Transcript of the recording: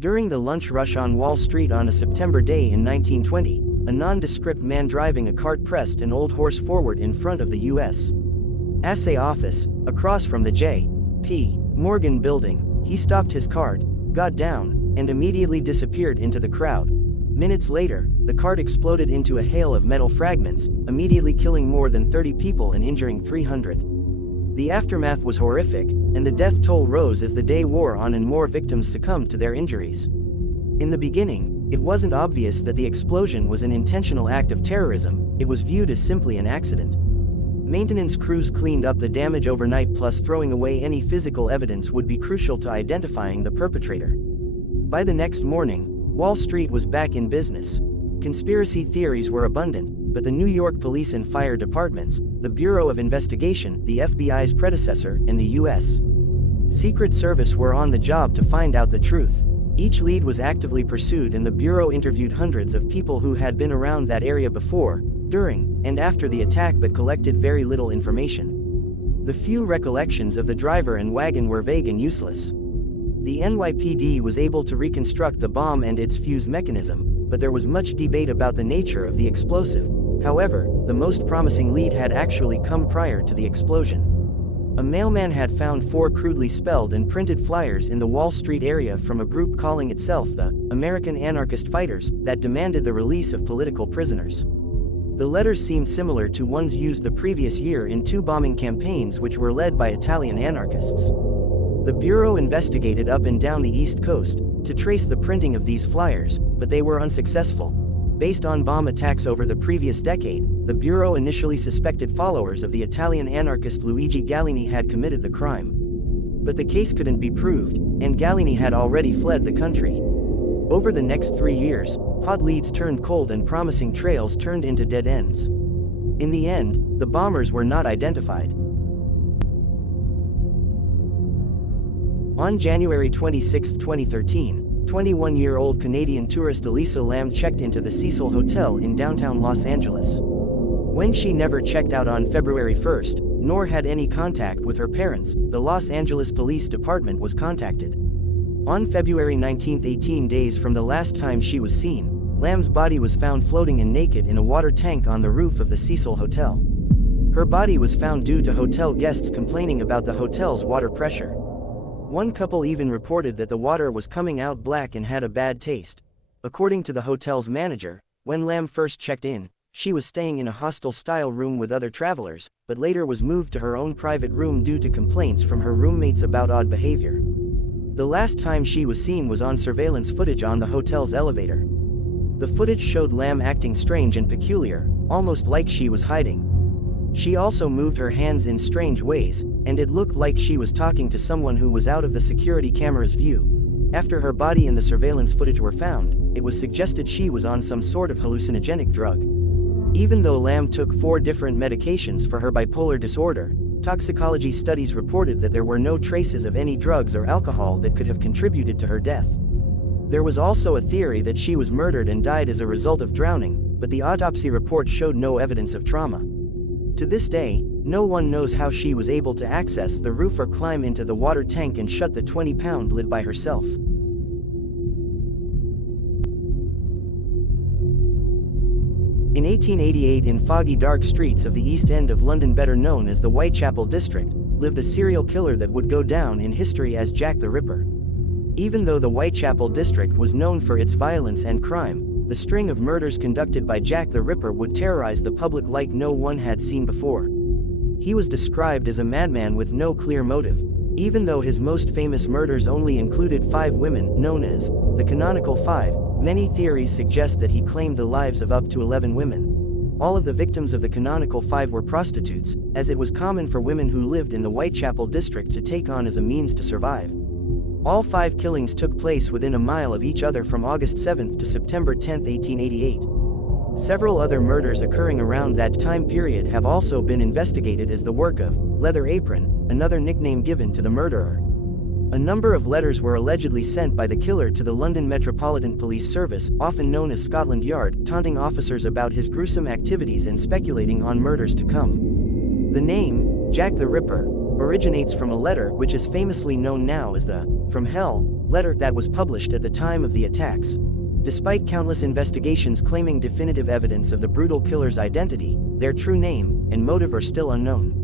During the lunch rush on Wall Street on a September day in 1920, a nondescript man driving a cart pressed an old horse forward in front of the U.S. Assay Office, across from the J.P. Morgan building. He stopped his cart, got down, and immediately disappeared into the crowd. Minutes later, the cart exploded into a hail of metal fragments, immediately killing more than 30 people and injuring 300. The aftermath was horrific, and the death toll rose as the day wore on and more victims succumbed to their injuries. In the beginning, it wasn't obvious that the explosion was an intentional act of terrorism. It was viewed as simply an accident. Maintenance crews cleaned up the damage overnight, plus throwing away any physical evidence would be crucial to identifying the perpetrator. By the next morning, Wall Street was back in business. Conspiracy theories were abundant, but the New York Police and Fire Departments, the Bureau of Investigation, the FBI's predecessor, and the U.S. Secret Service were on the job to find out the truth. Each lead was actively pursued, and the Bureau interviewed hundreds of people who had been around that area before, during, and after the attack, but collected very little information. The few recollections of the driver and wagon were vague and useless. The NYPD was able to reconstruct the bomb and its fuse mechanism, but there was much debate about the nature of the explosive. However, the most promising lead had actually come prior to the explosion. A mailman had found 4 crudely spelled and printed flyers in the Wall Street area from a group calling itself the American Anarchist Fighters that demanded the release of political prisoners. The letters seemed similar to ones used the previous year in 2 bombing campaigns which were led by Italian anarchists. The Bureau investigated up and down the East Coast to trace the printing of these flyers, but they were unsuccessful. Based on bomb attacks over the previous decade, the Bureau initially suspected followers of the Italian anarchist Luigi Gallini had committed the crime. But the case couldn't be proved, and Gallini had already fled the country. Over the next 3 years, hot leads turned cold and promising trails turned into dead ends. In the end, the bombers were not identified. On January 26, 2013, 21-year-old Canadian tourist Elisa Lam checked into the Cecil Hotel in downtown Los Angeles. When she never checked out on February 1st, nor had any contact with her parents, the Los Angeles Police Department was contacted. On February 19, 18 days from the last time she was seen, Lam's body was found floating and naked in a water tank on the roof of the Cecil Hotel. Her body was found due to hotel guests complaining about the hotel's water pressure. One couple even reported that the water was coming out black and had a bad taste. According to the hotel's manager, when Lam first checked in, she was staying in a hostel-style room with other travelers, but later was moved to her own private room due to complaints from her roommates about odd behavior. The last time she was seen was on surveillance footage on the hotel's elevator. The footage showed Lam acting strange and peculiar, almost like she was hiding. She also moved her hands in strange ways, and it looked like she was talking to someone who was out of the security camera's view. After her body and the surveillance footage were found, it was suggested she was on some sort of hallucinogenic drug. Even though Lam took 4 different medications for her bipolar disorder, toxicology studies reported that there were no traces of any drugs or alcohol that could have contributed to her death. There was also a theory that she was murdered and died as a result of drowning, but the autopsy report showed no evidence of trauma. To this day, no one knows how she was able to access the roof or climb into the water tank and shut the 20-pound lid by herself. In 1888, in foggy dark streets of the East End of London, better known as the Whitechapel district, lived a serial killer that would go down in history as Jack the Ripper. Even though the Whitechapel district was known for its violence and crime, the string of murders conducted by Jack the Ripper would terrorize the public like no one had seen before. He was described as a madman with no clear motive. Even though his most famous murders only included 5 women, known as the Canonical Five, many theories suggest that he claimed the lives of up to 11 women. All of the victims of the Canonical Five were prostitutes, as it was common for women who lived in the Whitechapel district to take on as a means to survive. All 5 killings took place within a mile of each other from August 7 to September 10, 1888. Several other murders occurring around that time period have also been investigated as the work of Leather Apron, another nickname given to the murderer. A number of letters were allegedly sent by the killer to the London Metropolitan Police Service, often known as Scotland Yard, taunting officers about his gruesome activities and speculating on murders to come. The name, Jack the Ripper, originates from a letter which is famously known now as the "From Hell" letter that was published at the time of the attacks. Despite countless investigations claiming definitive evidence of the brutal killer's identity, their true name and motive are still unknown.